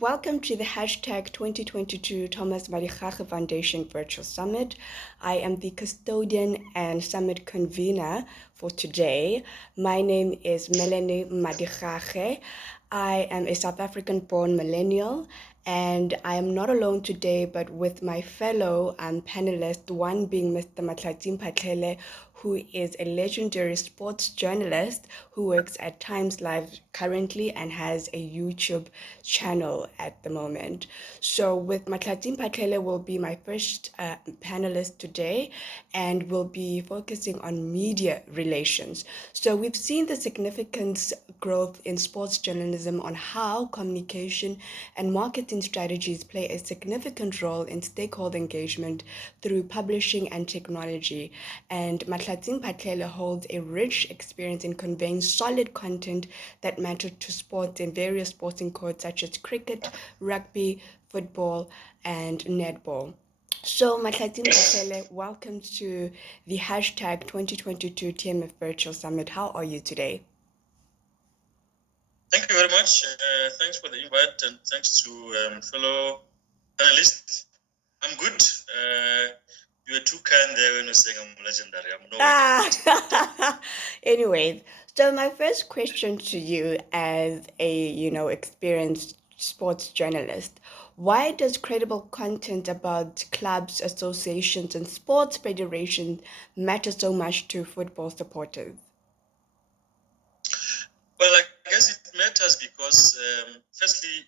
Welcome to the hashtag 2022 Thomas Madigage Foundation Virtual Summit. I am the custodian and summit convener for today. My name is Melanie Madigage. I am a South African born millennial, and I am not alone today, but with my fellow panelists, one being Mr. Matlatim Patlele, who is a legendary sports journalist who works at Times Live currently and has a YouTube channel at the moment. So with Matlatim Patlele will be my first panelist today, and we'll be focusing on media relations. So we've seen the significant growth in sports journalism on how communication and marketing strategies play a significant role in stakeholder engagement through publishing and technology. And Matlatin Patlele holds a rich experience in conveying solid content that matters to sports in various sporting codes such as cricket, rugby, football, and netball. So, Matlatin Patlele, welcome to the hashtag 2022 TMF Virtual Summit. How are you today? Thank you very much. Thanks for the invite, and thanks to fellow panelists. I'm good. You were too kind there when you were saying I'm legendary. I'm no Anyways, so my first question to you as a, experienced sports journalist, why does credible content about clubs, associations, and sports federations matter so much to football supporters? Well, I guess it matters because, firstly,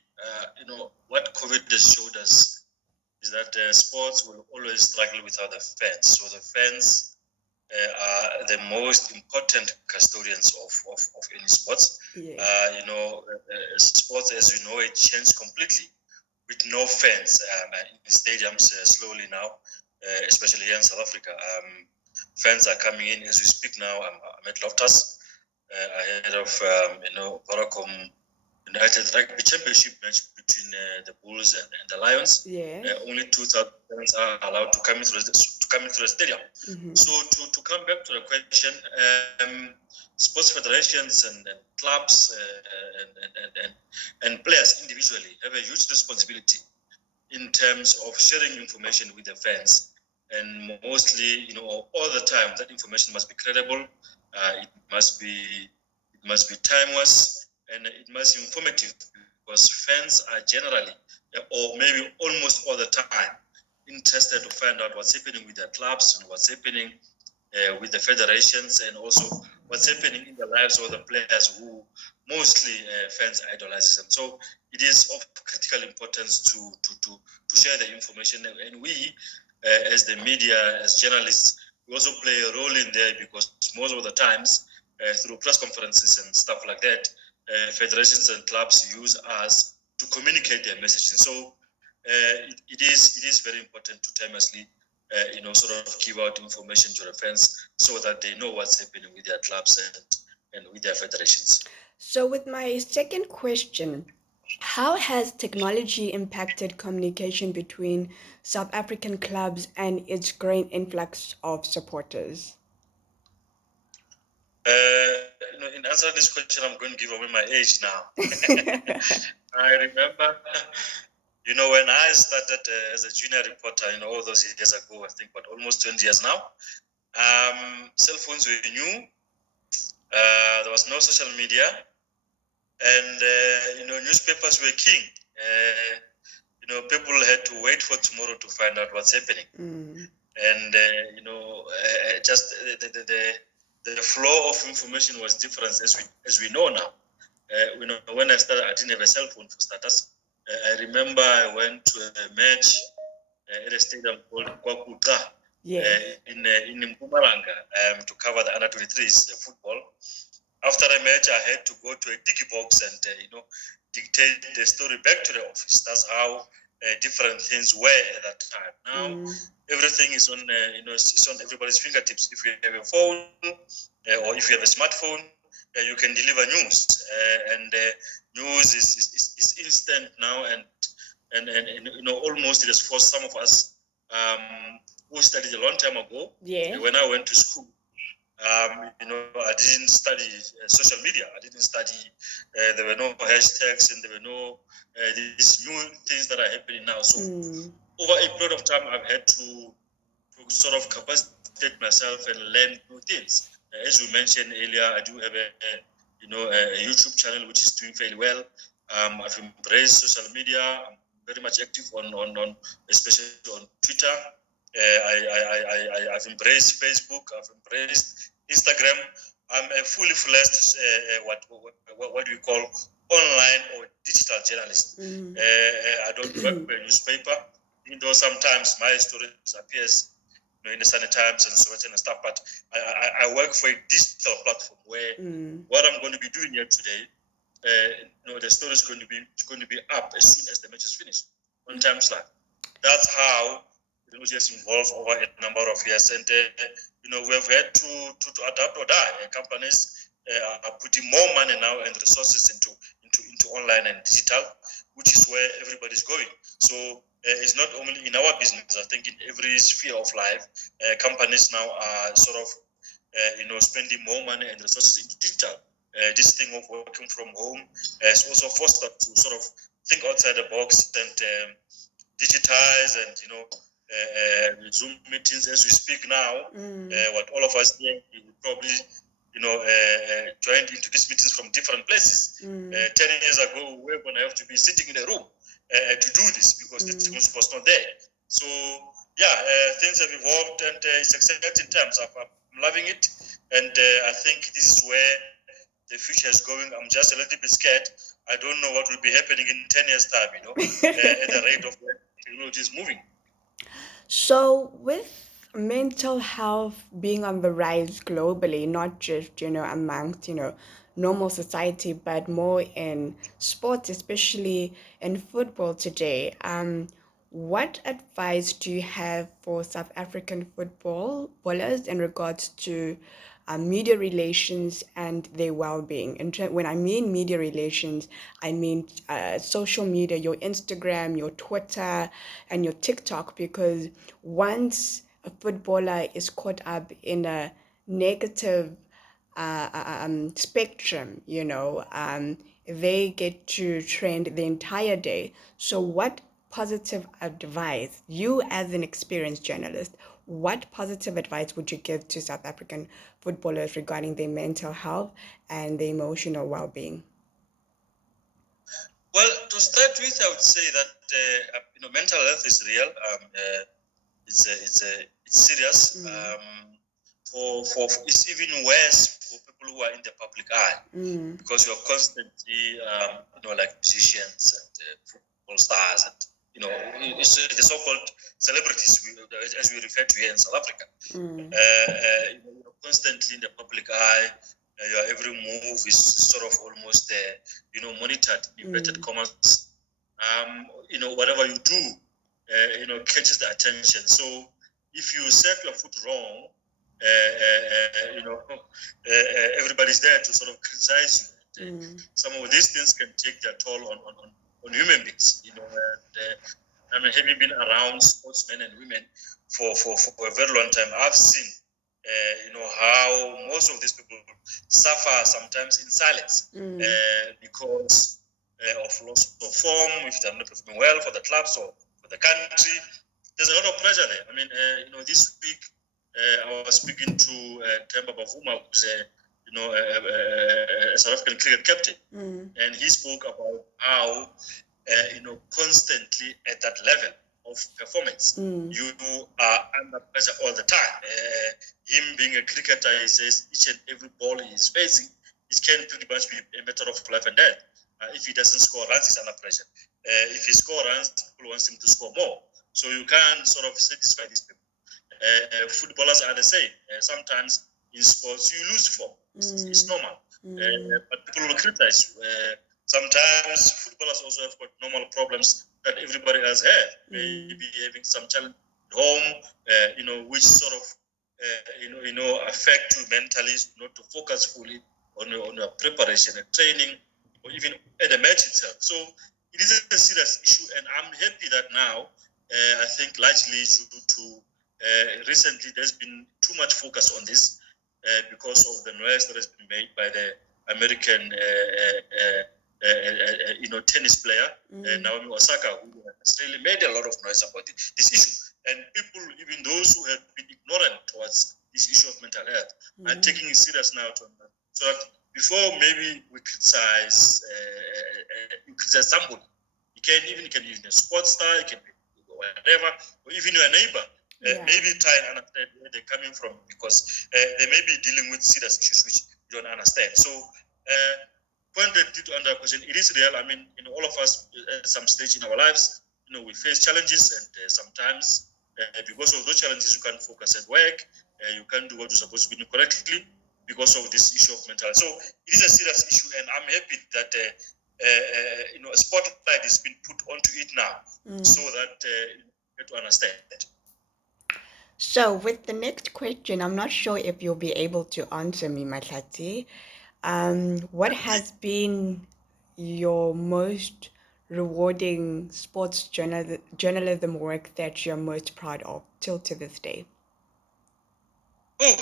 what COVID has showed us is that sports will always struggle without the fans. So the fans are the most important custodians of any sports. Yeah. Sports, as you know, it changed completely with no fans in stadiums slowly now, especially here in South Africa. Fans are coming in as we speak now. I'm at Loftus ahead of Vodacom United Rugby Championship match between the Bulls and the Lions. Yeah. Only 2,000 fans are allowed to come into the stadium. Mm-hmm. So to come back to the question, sports federations and clubs and players individually have a huge responsibility in terms of sharing information with the fans. And mostly, all the time, that information must be credible. It must be timeless, and it must be informative, because fans are generally, or maybe almost all the time, interested to find out what's happening with their clubs and what's happening with the federations, and also what's happening in the lives of the players who mostly fans idolize them. So it is of critical importance to share the information, and we as the media, as journalists, we also play a role in there, because most of the times through press conferences and stuff like that, federations and clubs use us to communicate their messaging. So it is very important to timelessly sort of give out information to the fans so that they know what's happening with their clubs and with their federations. So, with my second question, how has technology impacted communication between South African clubs and its growing influx of supporters? In answering this question, I'm going to give away my age now. I remember, when I started as a junior reporter, all those years ago, I think, but almost 20 years now, cell phones were new. There was no social media, and newspapers were king. People had to wait for tomorrow to find out what's happening, and just the flow of information was different, as we know now. When I started, I didn't have a cell phone for starters. I remember I went to a match at a stadium called Kwakuta. Yes. In Mpumalanga to cover the under 23s football. After a match, I had to go to a dicky box and dictate the story back to the office. That's how different things were at that time. Now everything is on it's on everybody's fingertips. If you have a phone or if you have a smartphone, you can deliver news, and news is instant now, and almost it has forced some of us who studied a long time ago. Yeah. When I went to school, I didn't study social media. I didn't study. There were no hashtags, and there were no these new things that are happening now. So over a period of time, I've had to sort of capacitate myself and learn new things. As you mentioned earlier, I do have a YouTube channel which is doing fairly well. I've embraced social media. I'm very much active on especially on Twitter. I've embraced Facebook. I've embraced Instagram. I'm a fully fledged what do we call online or digital journalist. I don't work for a newspaper, even though sometimes my stories appears in the Sunday Times and so on and stuff. But I work for a digital platform where what I'm going to be doing here today, the story is going to be up as soon as the match is finished on time slot. That's how just involved over a number of years, and we've had to adapt or die. Companies are putting more money now and resources into online and digital, which is where everybody's going. So it's not only in our business. I think in every sphere of life, companies now are sort of spending more money and resources into digital. This thing of working from home has also forced us to sort of think outside the box and digitize and Zoom meetings as we speak now. What all of us here probably joined into these meetings from different places. 10 years ago, we were going to have to be sitting in a room to do this because the technology was not there. So things have evolved and it's exciting times. I'm loving it, and I think this is where the future is going. I'm just a little bit scared. I don't know what will be happening in 10 years' time, at the rate of technology is moving. So, with mental health being on the rise globally, not just, amongst, normal society, but more in sports, especially in football today, what advice do you have for South African footballers in regards to media relations and their well-being? When I mean media relations, I mean social media, your Instagram, your Twitter, and your TikTok, because once a footballer is caught up in a negative spectrum, they get to trend the entire day. So what positive advice, you as an experienced journalist, what positive advice would you give to South African footballers regarding their mental health and their emotional well-being? Well, to start with, I would say that mental health is real. It's serious. For it's even worse for people who are in the public eye because you're constantly like musicians and football stars and it's the so-called celebrities as we refer to here in South Africa. You're constantly in the public eye. Your every move is sort of almost monitored, inverted commas. Whatever you do catches the attention. So if you set your foot wrong, everybody's there to sort of criticize you. Some of these things can take their toll on human beings. Having been around sportsmen and women for a very long time, I've seen how most of these people suffer sometimes in silence because of loss of form, if they're not performing well for the clubs or for the country. There's a lot of pressure there. This week I was speaking to Temba Bavuma, who's a South African cricket captain, and he spoke about how constantly at that level of performance, you are under pressure all the time. Him being a cricketer, he says each and every ball he's facing, it can pretty much be a matter of life and death. If he doesn't score runs, he's under pressure. If he scores runs, people want him to score more. So you can't sort of satisfy these people. Footballers are the same. Sometimes in sports, you lose form. It's normal. But people will criticize. Sometimes footballers also have got normal problems that everybody else has. Maybe having some challenge at home, which sort of affect you mentally, not to focus fully on your preparation and training, or even at the match itself. So it is a serious issue, and I'm happy that now, I think largely due to recently there's been too much focus on this. because of the noise that has been made by the American tennis player, Naomi Osaka, who has really made a lot of noise about this issue. And people, even those who have been ignorant towards this issue of mental health, are taking it serious now. So that before maybe we criticize, somebody, you can be a sports star, you can be whatever, or even your neighbor. Maybe try and understand where they're coming from, because they may be dealing with serious issues which you don't understand. So, pointed to under question, it is real. I mean, all of us at some stage in our lives, we face challenges, and sometimes because of those challenges, you can't focus at work, you can't do what you're supposed to be doing correctly because of this issue of mental health. So, it is a serious issue, and I'm happy that a spotlight has been put onto it now, so that you get to understand it. So with the next question, I'm not sure if you'll be able to answer me, Matlati. What has been your most rewarding sports journalism work that you're most proud of till to this day? It'll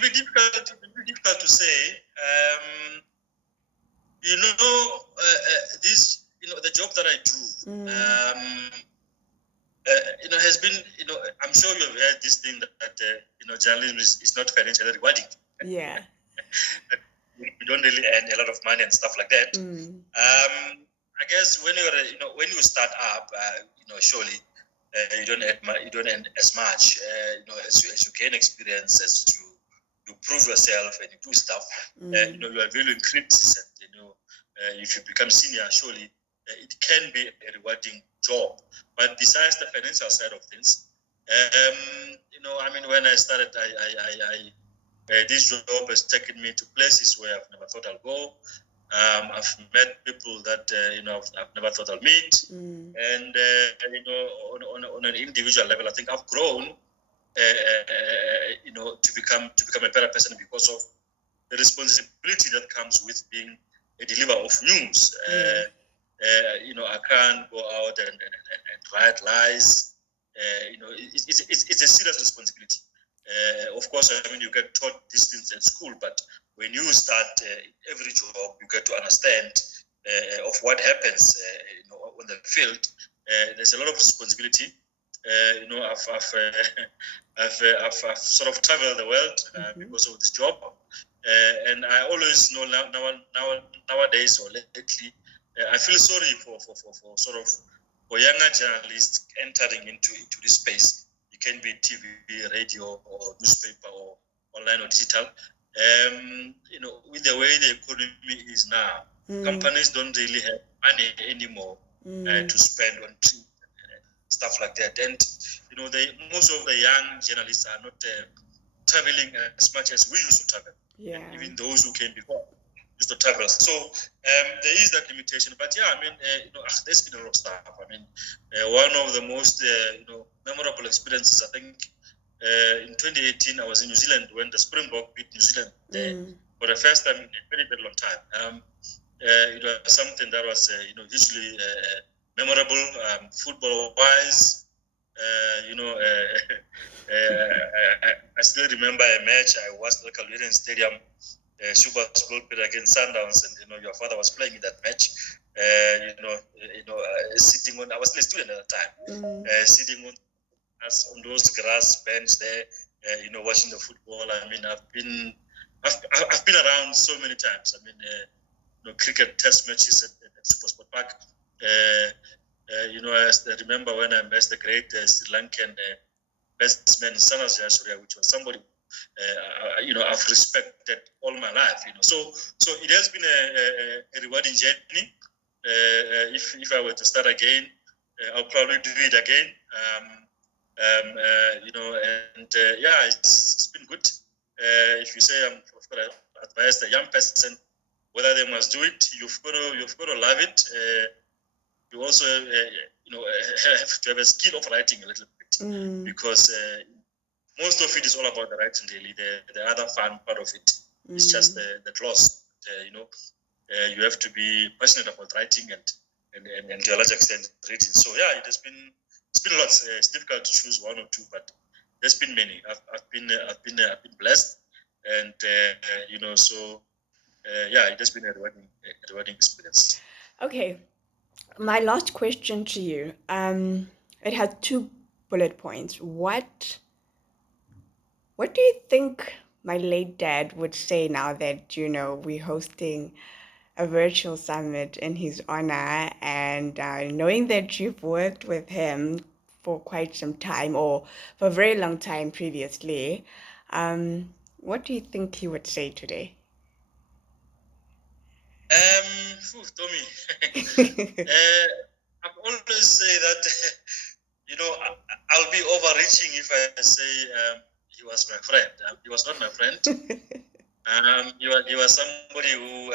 be difficult to say. The job that I do, has been, I'm sure you've heard this thing that journalism is not financially rewarding. Yeah. We don't really earn a lot of money and stuff like that. I guess when you start up, surely you don't earn as much. As you gain experience, as you prove yourself and you do stuff, you are really increased. And if you become senior, surely it can be a rewarding job. But besides the financial side of things, when I started, this job has taken me to places where I've never thought I'll go. I've met people that I've never thought I'll meet, and on an individual level, I think I've grown, to become a better person because of the responsibility that comes with being a deliverer of news. I can't go out and write lies. It's a serious responsibility. Of course, you get taught these things at school, but when you start every job, you get to understand of what happens, on the field. There's a lot of responsibility. I've sort of traveled the world because of this job, and I always know nowadays or lately, I feel sorry for sort of for younger journalists entering into this space. It can be TV, radio, or newspaper, or online or digital. With the way the economy is now, companies don't really have money anymore to spend on stuff like that. And most of the young journalists are not traveling as much as we used to travel. Yeah. And even those who came before used to travel. So there is that limitation. But yeah, there's been a lot of stuff. One of the most memorable experiences, I think, in 2018, I was in New Zealand when the Springbok beat New Zealand for the first time in a very, very long time. It was something that was hugely memorable, football-wise. I still remember a match I watched at the Calvarian Stadium, Super Bowl against Sundowns, and your father was playing in that match. Sitting on, I was still a student at the time, sitting on those grass bench there, watching the football. I've been around so many times. Cricket test matches at Supersport Park. I remember when I met the great Sri Lankan batsman Sanas Jayasuriya, which was somebody I've respected all my life. So it has been a rewarding journey. If I were to start again, I'll probably do it again. It's been good. If you say I'm advised a young person whether they must do it, you've got to love it. You also have to have a skill of writing a little bit, because most of it is all about the writing. Really, the other fun part of it is just the gloss. You have to be passionate about writing and to a large extent reading. So yeah, it's been a lot. It's difficult to choose one or two, but there's been many. I've been blessed, and so it has been a rewarding experience. Okay, my last question to you. It has 2 bullet points. What do you think my late dad would say now that, we're hosting a virtual summit in his honor, and knowing that you've worked with him for quite some time, or for a very long time previously, what do you think he would say today? Tommy, I always say that I'll be overreaching if I say he was my friend. He was not my friend. He was somebody who,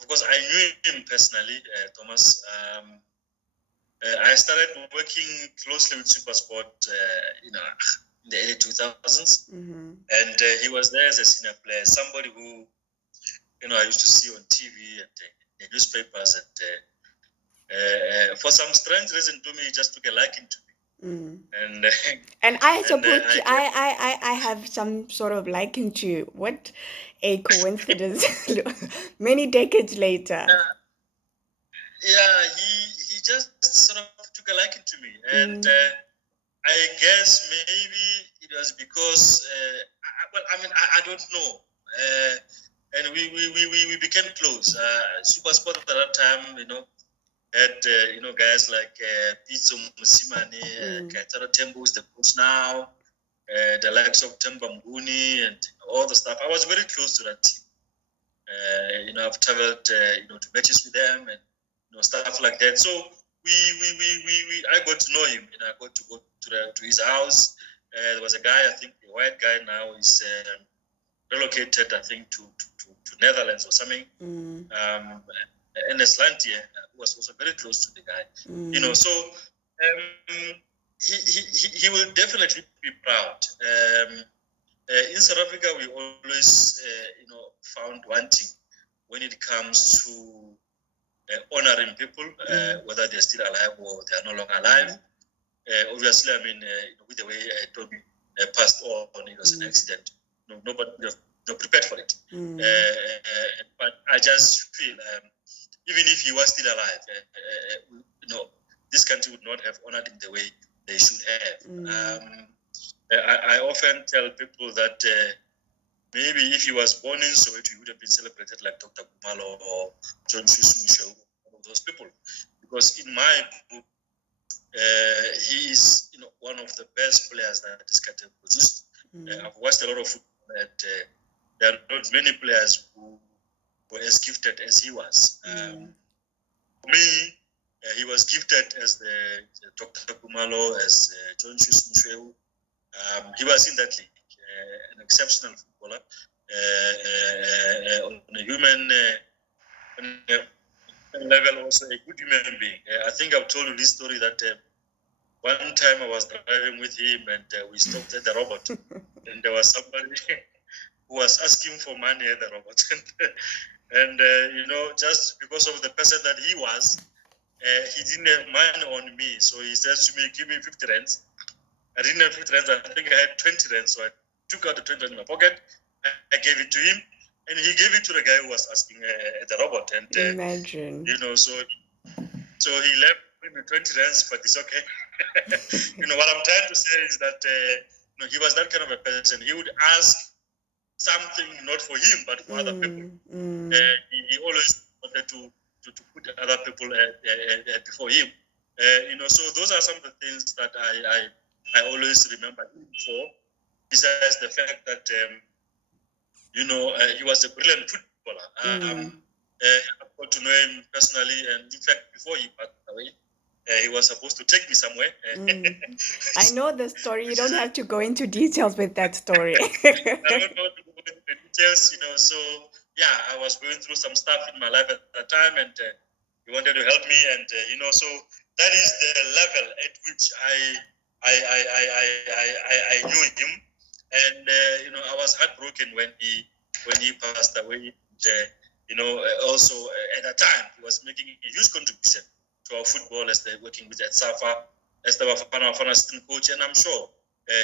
of course, I knew him personally, Thomas. I started working closely with Supersport, in the early 2000s, and he was there as a senior player, somebody who, I used to see on TV and the newspapers, and for some strange reason, to me, he just took a liking to me. And I suppose I have some sort of liking to you. What a coincidence! Many decades later. He just sort of took a liking to me, and I guess maybe it was because I don't know, and we became close. Supersport at that time, had guys like Pizzo Musimani, Kaitaro Tembo is the coach now, the likes of Temba Mbuni and all the stuff. I was very close to that team. I've traveled to matches with them and stuff like that. So I got to know him, and I got to go to his house. There was a guy, I think a white guy now, is relocated, I think, to Netherlands or something. And Aslantia was also very close to the guy. So he will definitely be proud. In South Africa, we always found one thing when it comes to honoring people, whether they're still alive or they are no longer alive. Obviously, with the way Toby passed on, it was an accident. Nobody was prepared for it. But I just feel, even if he was still alive, this country would not have honored him the way they should have. I often tell people that maybe if he was born in Soweto, he would have been celebrated like Dr. Kumalo or John Shusmusho, one of those people. Because in my book, he is one of the best players that this country produced. I've watched a lot of football, and there are not many players who were as gifted as he was. For me, he was gifted as the Dr. Kumalo, as John Shusmusho. He was in that league, an exceptional footballer, on a human level, also a good human being. I think I've told you this story that one time I was driving with him, and we stopped at the robot, and there was somebody who was asking for money at the robot, and just because of the person that he was, he didn't have money on me, so he says to me, "Give me 50 rands." I didn't have 50 rands. I think I had 20 rands, so I took out the 20 rands in my pocket. I gave it to him, and he gave it to the guy who was asking at the robot. And imagine, so he left with 20 rands, but it's okay. What I'm trying to say is that he was that kind of a person. He would ask something not for him, but for other people. He always wanted to put other people before him. So those are some of the things that I always remember him for, besides the fact that, he was a brilliant footballer. I got to know him personally, and in fact, before he passed away, he was supposed to take me somewhere. I know the story. You don't have to go into details with that story. I don't know the details, so yeah, I was going through some stuff in my life at that time, and he wanted to help me, and so that is the level at which I knew him, and I was heartbroken when he passed away. Also at that time he was making a huge contribution to our football as they're working with Safa as the Bafana assistant coach, and I'm sure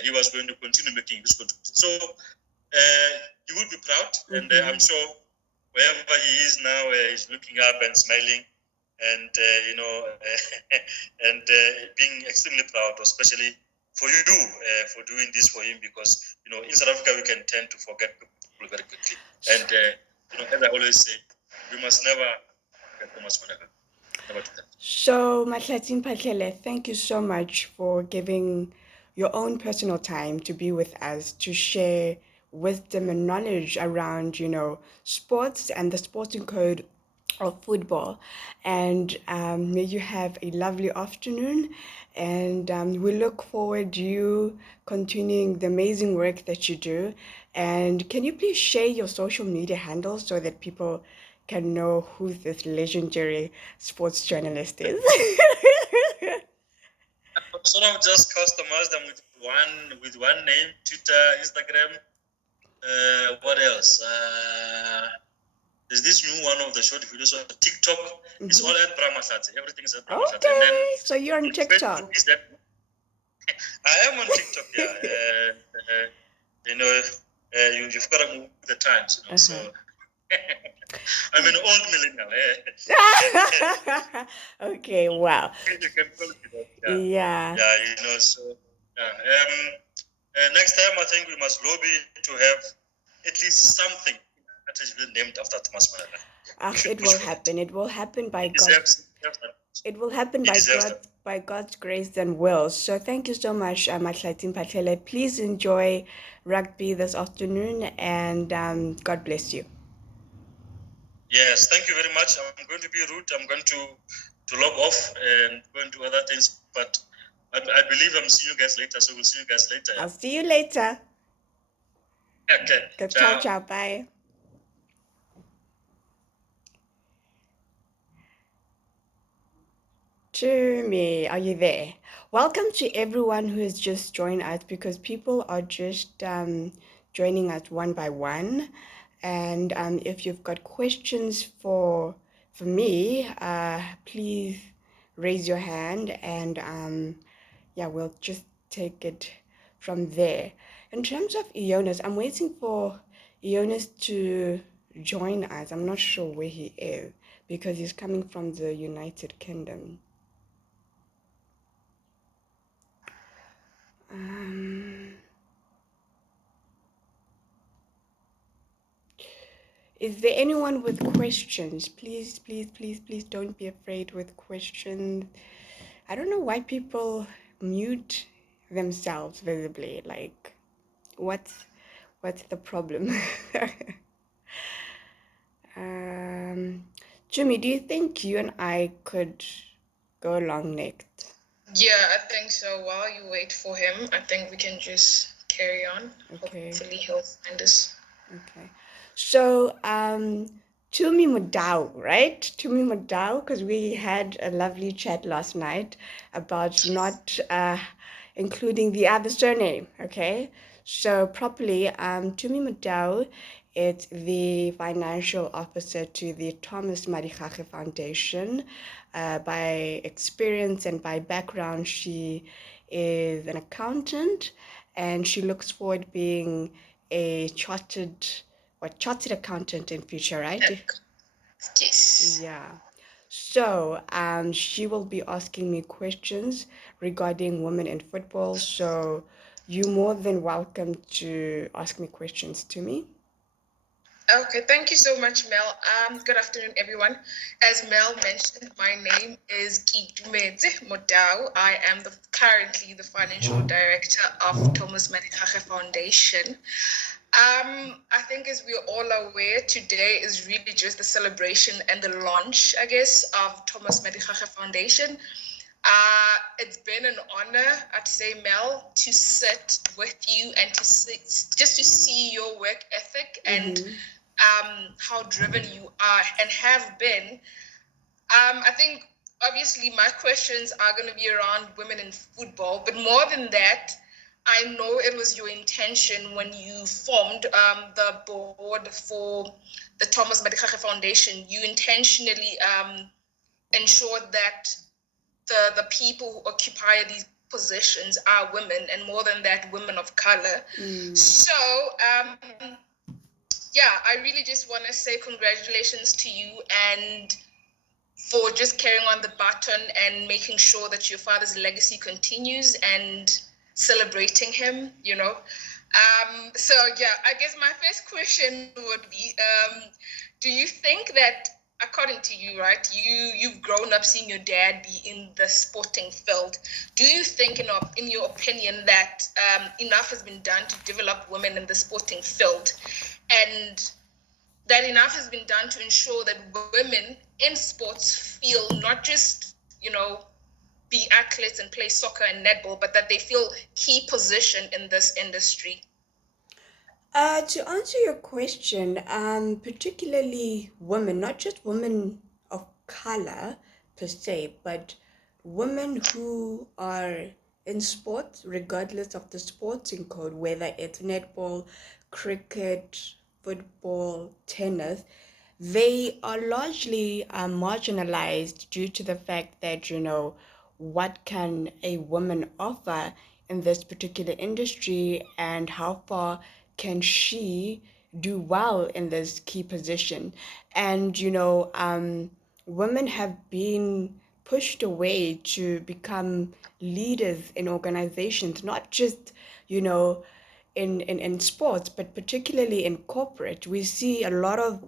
he was going to continue making his contribution. So he will be proud, and I'm sure wherever he is now, he's looking up and smiling, and and being extremely proud, especially for you for doing this for him, because in South Africa we can tend to forget people very quickly, and as I always say, we must never forget Thomas Madigage. Never do that. So, Mahlatin Patlele, thank you so much for giving your own personal time to be with us, to share wisdom and knowledge around, sports and the sporting code of football. And may you have a lovely afternoon. And we look forward to you continuing the amazing work that you do. And can you please share your social media handles so that people can know who this legendary sports journalist is? I've sort of just customized them with one name: Twitter, Instagram. What else? There's this new one of the short videos on TikTok. It's all at Brahmasatse. Everything is at Brahmasatse. Okay, And then so you're on TikTok. Is that I am on TikTok, you've got to move with the times, so I'm an old millennial. Okay, wow. You can call it that. Yeah. So next time I think we must lobby to have at least something that has been named after Thomas Madigage. It will happen. It will happen by God. It will happen by God's grace and will. So thank you so much, Mahlatin Patlele. Please enjoy rugby this afternoon, and God bless you. Yes, thank you very much. I'm going to be rude. I'm going to log off and go and do other things. But I believe I'm seeing you guys later. So we'll see you guys later. I'll see you later. Okay. Ciao. Bye. Jeremy, are you there? Welcome to everyone who has just joined us, because people are just joining us one by one. And if you've got questions for me, please raise your hand, and we'll just take it from there. In terms of Ionas, I'm waiting for Ionas to join us. I'm not sure where he is because he's coming from the United Kingdom. Is there anyone with questions? Please don't be afraid with questions. I don't know why people mute themselves visibly. Like, what's the problem? Jimmy, do you think you and I could go along next? Yeah, I think so. While you wait for him, I think we can just carry on. Okay. Hopefully he'll find us. Okay. So, Tumi Mudau, right? Tumi Mudau, because we had a lovely chat last night about not including the other surname, okay? So, properly, Tumi Mudau is the financial officer to the Thomas Madigage Foundation. By experience and by background, she is an accountant, and she looks forward being a chartered accountant in future, right? Yes. Yeah. So she will be asking me questions regarding women in football. So you're more than welcome to ask me questions to me. Okay, thank you so much, Mel. Good afternoon, everyone. As Mel mentioned, my name is Kidumedze Modau. I am currently the financial director of Thomas Madigage Foundation. I think, as we're all aware, today is really just the celebration and the launch, I guess, of Thomas Madigage Foundation. It's been an honor, I'd say, Mel, to sit with you and to see your work ethic and how driven you are and have been. I think, obviously, my questions are going to be around women in football, but more than that, I know it was your intention when you formed the board for the Thomas Madigage Foundation. You intentionally ensured that the people who occupy these positions are women, and more than that, women of color. So, yeah, I really just want to say congratulations to you and for just carrying on the baton and making sure that your father's legacy continues and celebrating him, you know. So yeah, I guess my first question would be, do you think that, according to you, right, you've grown up seeing your dad be in the sporting field, do you think, in your opinion, that enough has been done to develop women in the sporting field, and that enough has been done to ensure that women in sports feel not just, be athletes and play soccer and netball, but that they feel key position in this industry? To answer your question, particularly women, not just women of color per se, but women who are in sports, regardless of the sporting code, whether it's netball, cricket, football, tennis, they are largely marginalized due to the fact that, what can a woman offer in this particular industry and how far can she do well in this key position. And, women have been pushed away to become leaders in organizations, not just, in sports, but particularly in corporate. We see a lot of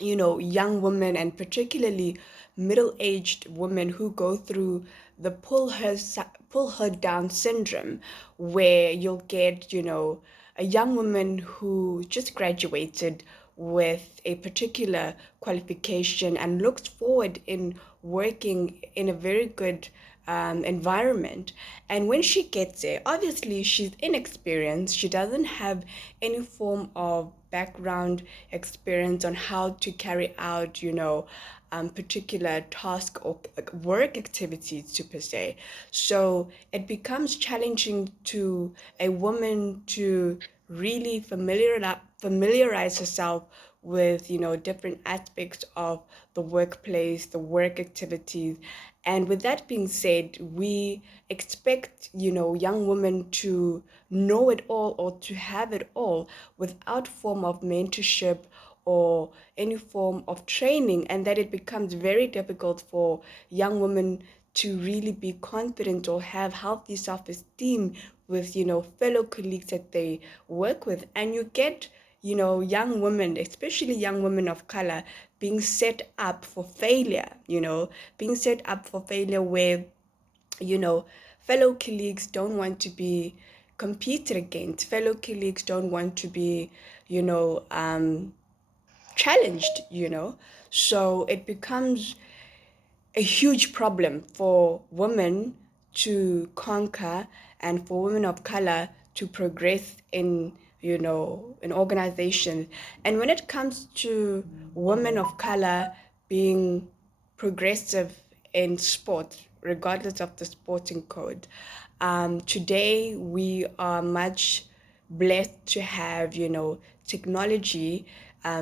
young women and particularly middle-aged women who go through the pull her down syndrome, where you'll get a young woman who just graduated with a particular qualification and looks forward in working in a very good environment. And when she gets there, obviously she's inexperienced. She doesn't have any form of background experience on how to carry out, particular task or work activities to per se. So it becomes challenging to a woman to really familiarize herself with different aspects of the workplace, the work activities. And with that being said, we expect young women to know it all or to have it all without form of mentorship or any form of training, and that it becomes very difficult for young women to really be confident or have healthy self-esteem with fellow colleagues that they work with. And you get young women, especially young women of color, being set up for failure, being set up for failure where fellow colleagues don't want to be competed against, fellow colleagues don't want to be challenged. So it becomes a huge problem for women to conquer and for women of color to progress in in organizations. And when it comes to women of color being progressive in sport, regardless of the sporting code, today we are much blessed to have technology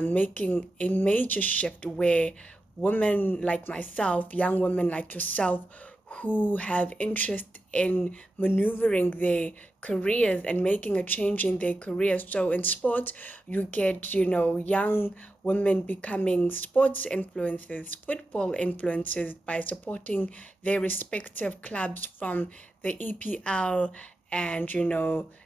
making a major shift where women like myself, young women like yourself, who have interest in maneuvering their careers and making a change in their careers. So in sports, you get, young women becoming sports influencers, football influencers by supporting their respective clubs from the EPL and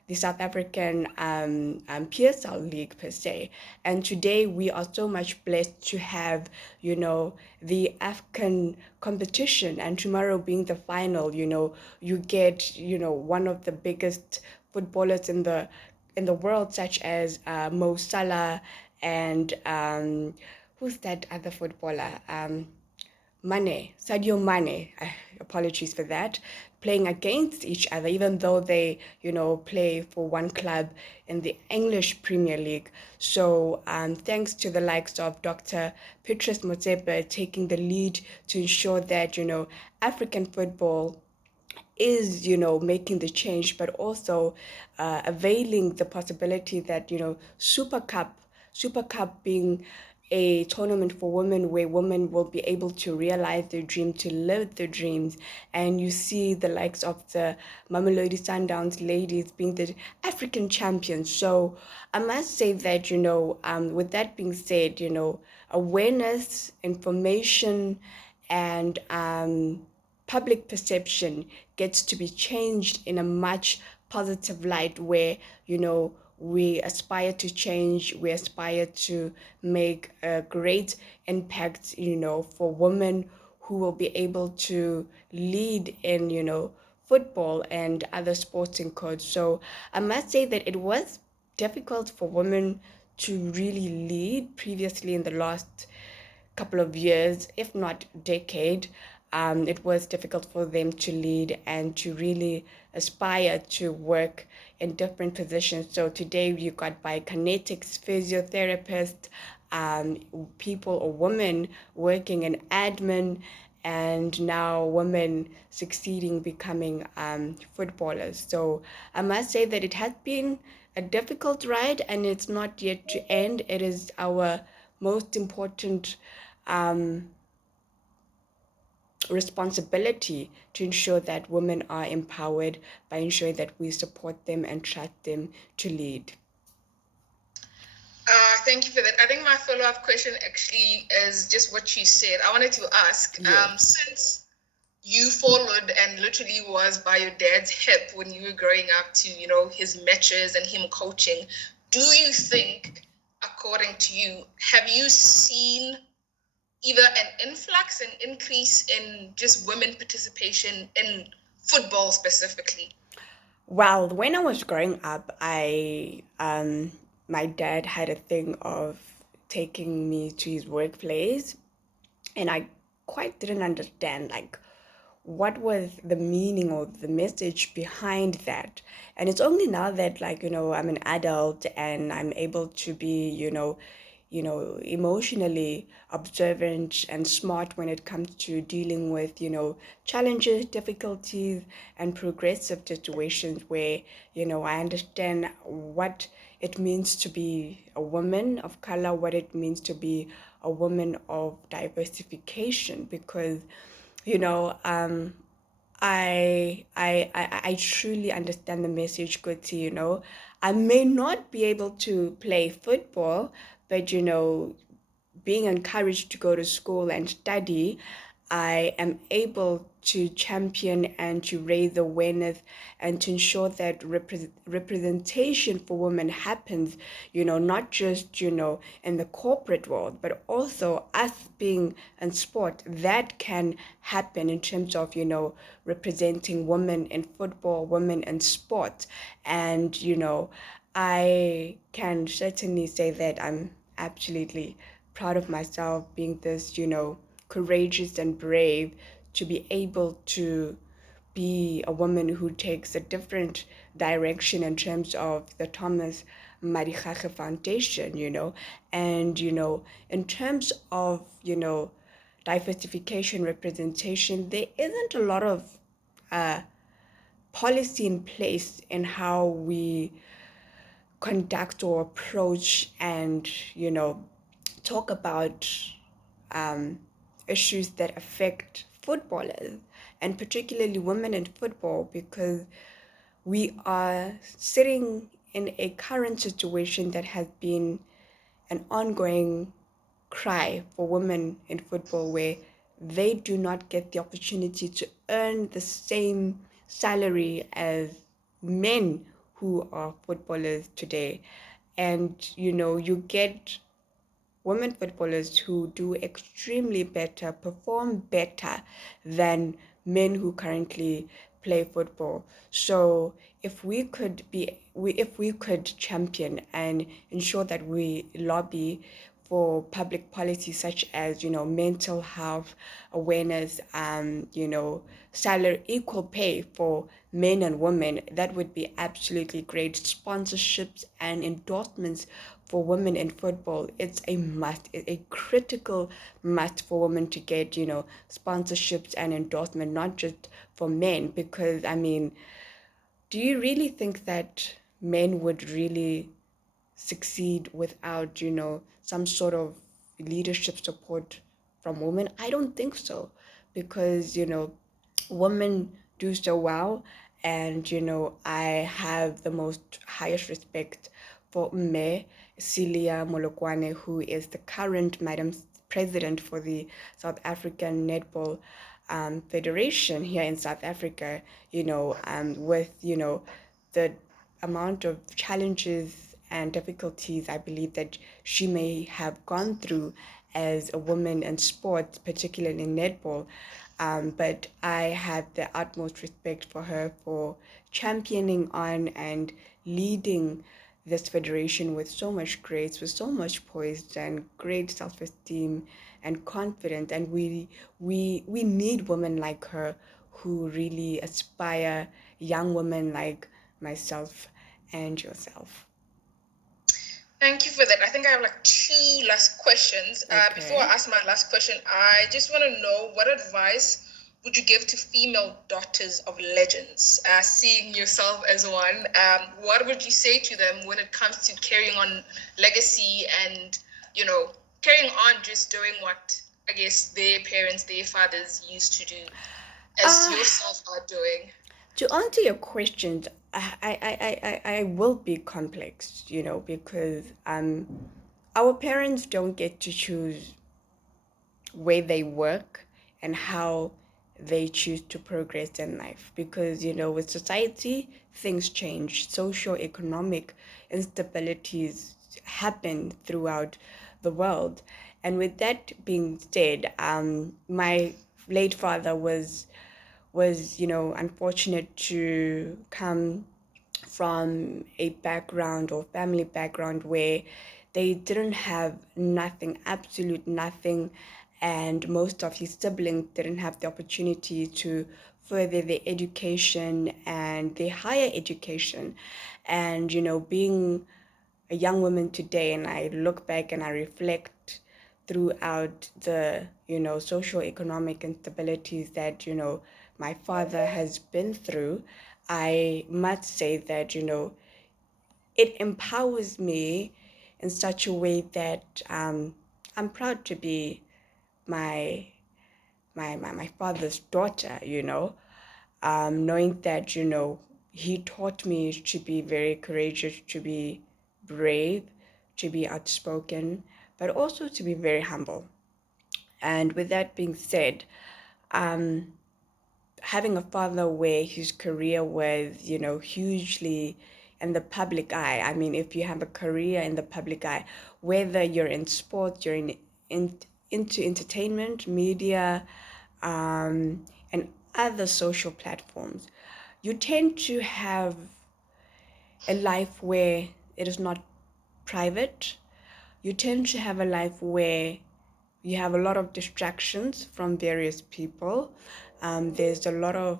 the South African PSL league per se. And today we are so much blessed to have the African competition, and tomorrow being the final, you get one of the biggest footballers in the world, such as Mo Salah and who's that other footballer? Sadio Mane, apologies for that, playing against each other, even though they, play for one club in the English Premier League. So thanks to the likes of Dr. Petrus Motsepe taking the lead to ensure that, African football is making the change, but also availing the possibility that super cup being a tournament for women where women will be able to realize their dream, to live their dreams. And you see the likes of the Mamelodi Sundowns ladies being the African champions. So I must say that, with that being said, awareness, information, and public perception gets to be changed in a much positive light where, we aspire to change, we aspire to make a great impact, for women who will be able to lead in, football and other sporting codes. So I must say that it was difficult for women to really lead previously in the last couple of years, if not decade. It was difficult for them to lead and to really aspire to work in different positions. So today you got biokinetics, physiotherapists, people or women working in admin, and now women succeeding becoming footballers. So I must say that it has been a difficult ride and it's not yet to end. It is our most important responsibility to ensure that women are empowered by ensuring that we support them and trust them to lead. Thank you for that. I think my follow-up question actually is just what you said. I wanted to ask, Yes. since you followed and literally was by your dad's hip when you were growing up to, his matches and him coaching, do you think, according to you, have you seen either an influx, an increase in just women participation in football specifically? Well, when I was growing up, my dad had a thing of taking me to his workplace, and I quite didn't understand like what was the meaning or the message behind that. And it's only now that, like, I'm an adult and I'm able to be, emotionally observant and smart when it comes to dealing with, challenges, difficulties, and progressive situations where, I understand what it means to be a woman of color, what it means to be a woman of diversification, because, you know, um, I truly understand the message, Kuti, I may not be able to play football, but, being encouraged to go to school and study, I am able to champion and to raise awareness and to ensure that representation for women happens, not just, in the corporate world, but also us being in sport, that can happen in terms of, representing women in football, women in sport. And, I can certainly say that I'm absolutely proud of myself being this, courageous and brave to be able to be a woman who takes a different direction in terms of the Thomas Madigage Foundation, and, in terms of, diversification representation, there isn't a lot of policy in place in how we conduct or approach and, talk about um, issues that affect footballers and particularly women in football, because we are sitting in a current situation that has been an ongoing cry for women in football where they do not get the opportunity to earn the same salary as men who are footballers today. And you get women footballers who do extremely better, perform better than men who currently play football. So if we could champion and ensure that we lobby for public policy such as, mental health awareness, salary equal pay for men and women, that would be absolutely great. Sponsorships and endorsements for women in football, it's a must, it's a critical must for women to get, sponsorships and endorsement, not just for men. Because, I mean, do you really think that men would really succeed without, some sort of, leadership support from women? I don't think so, because women do so well, and I have the most highest respect for Mme Celia Molokwane, who is the current Madam President for the South African Netball Federation here in South Africa. With the amount of challenges and difficulties I believe that she may have gone through as a woman in sports, particularly in netball. But I have the utmost respect for her for championing on and leading this federation with so much grace, with so much poise and great self-esteem and confidence. And we need women like her who really aspire young women like myself and yourself. Thank you for that. I think I have like two last questions. Before I ask my last question, I just want to know, what advice would you give to female daughters of legends? Seeing yourself as one, what would you say to them when it comes to carrying on legacy and, carrying on just doing what I guess their parents, their fathers used to do, as yourself are doing? To answer your questions, I will be complex, because our parents don't get to choose where they work and how they choose to progress in life, because with society things change, social economic instabilities happen throughout the world. And with that being said, my late father was unfortunate to come from a background or family background where they didn't have nothing, absolute nothing, and most of his siblings didn't have the opportunity to further their education and their higher education. And being a young woman today, and I look back and I reflect throughout the social economic instabilities that my father has been through, I must say that it empowers me in such a way that I'm proud to be my my father's daughter, knowing that he taught me to be very courageous, to be brave, to be outspoken, but also to be very humble. And with that being said, having a father where his career was, hugely in the public eye. I mean, if you have a career in the public eye, whether you're in sports, you're into entertainment, media, and other social platforms, you tend to have a life where it is not private. You tend to have a life where you have a lot of distractions from various people. There's a lot of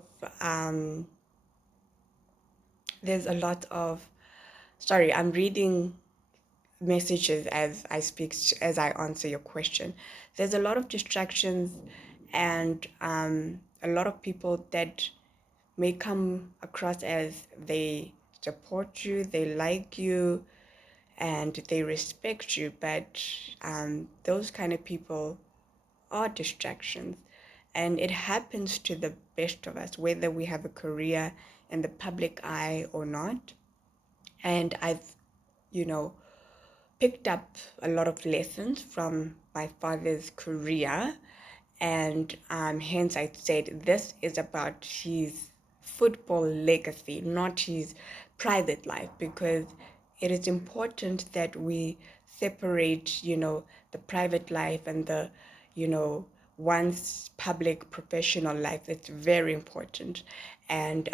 sorry, I'm reading messages as I speak, as I answer your question. There's a lot of distractions and a lot of people that may come across as they support you, they like you, and they respect you, but those kind of people are distractions. And it happens to the best of us, whether we have a career in the public eye or not. And I've, picked up a lot of lessons from my father's career. And hence I said this is about his football legacy, not his private life, because it is important that we separate, the private life and the, one's public professional life. It's very important. And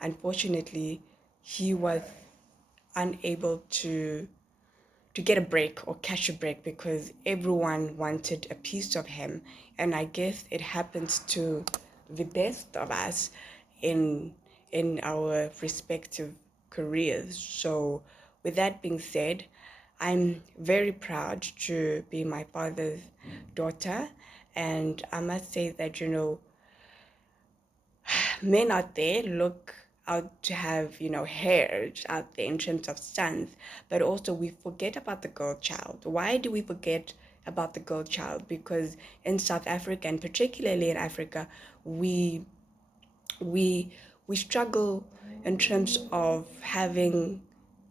unfortunately, he was unable to get a break or catch a break because everyone wanted a piece of him. And I guess it happens to the best of us in our respective careers. So with that being said, I'm very proud to be my father's daughter. And I must say that, men out there look out to have, heirs out there in terms of sons, but also we forget about the girl child. Why do we forget about the girl child, because in South Africa, and particularly in Africa, we we we struggle in terms of having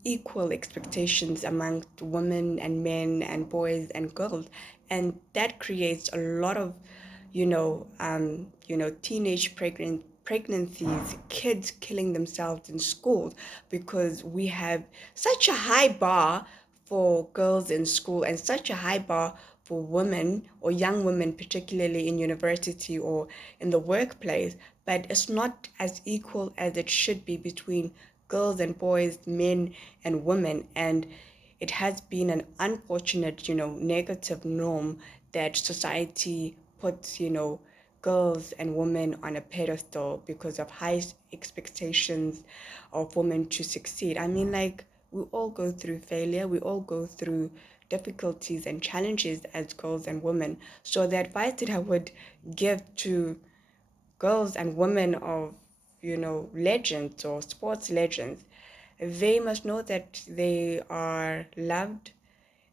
equal expectations amongst women and men and boys and girls, and that creates a lot of teenage pregnancies, kids killing themselves in school, because we have such a high bar for girls in school and such a high bar for women or young women, particularly in university or in the workplace, but it's not as equal as it should be between girls and boys, men and women. And it has been an unfortunate, negative norm that society puts, girls and women on a pedestal because of high expectations of women to succeed. I mean, like, we all go through failure, we all go through difficulties and challenges as girls and women. So the advice that I would give to girls and women of, legends or sports legends, they must know that they are loved,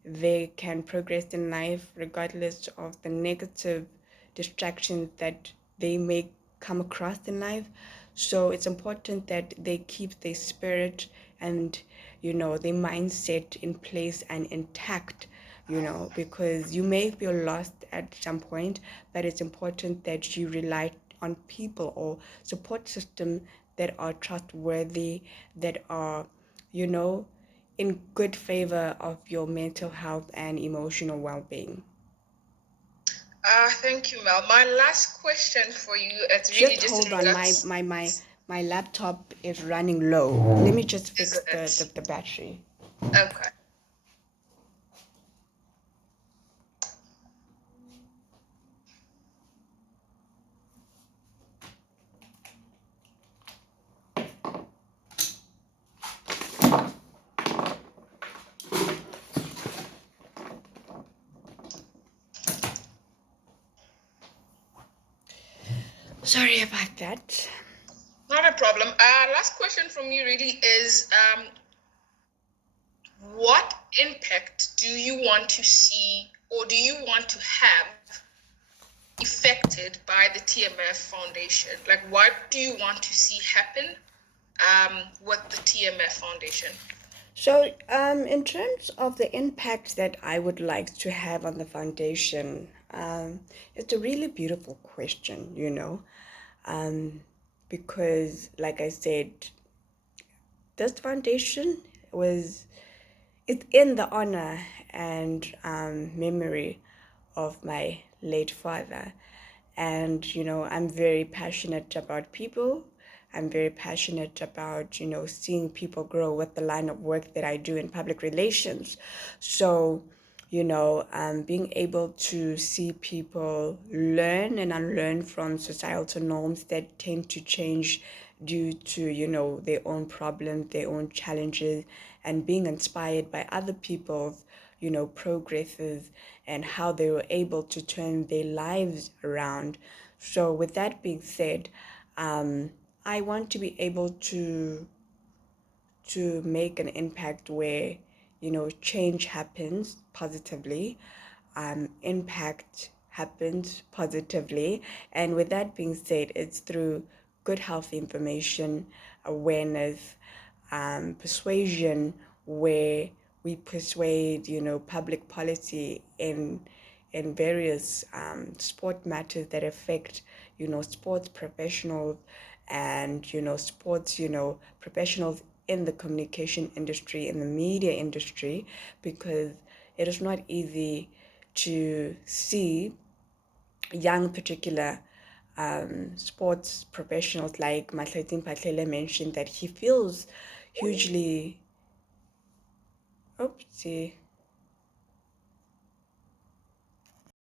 they can progress in life regardless of the negative distractions that they may come across in life. So it's important that they keep their spirit and, their mindset in place and intact, because you may feel lost at some point, but it's important that you rely on people or support system that are trustworthy, that are, you know, in good favor of your mental health and emotional well-being. Thank you, Mel. My last question for you, it's really Just just hold in on, my regards. my my my laptop is running low. Let me just Is fix the it? the, the battery. Okay. Sorry about that. Not a problem. Last question from you really is what impact do you want to see or do you want to have affected by the TMF Foundation? Like, what do you want to see happen with the TMF Foundation? So, in terms of the impact that I would like to have on the foundation, it's a really beautiful question, because, like I said, this foundation was it's in the honor and memory of my late father. And, I'm very passionate about people. I'm very passionate about, seeing people grow with the line of work that I do in public relations. So, being able to see people learn and unlearn from societal norms that tend to change due to, their own problems, their own challenges, and being inspired by other people's, progresses and how they were able to turn their lives around. So, with that being said, I want to be able to make an impact where, change happens positively, impact happens positively. And with that being said, it's through good health information, awareness, persuasion, where we persuade, public policy in various sport matters that affect, sports professionals and, sports, professionals in the communication industry, in the media industry, because it is not easy to see young particular sports professionals like Matlhating Patlele mentioned that he feels hugely, oopsie,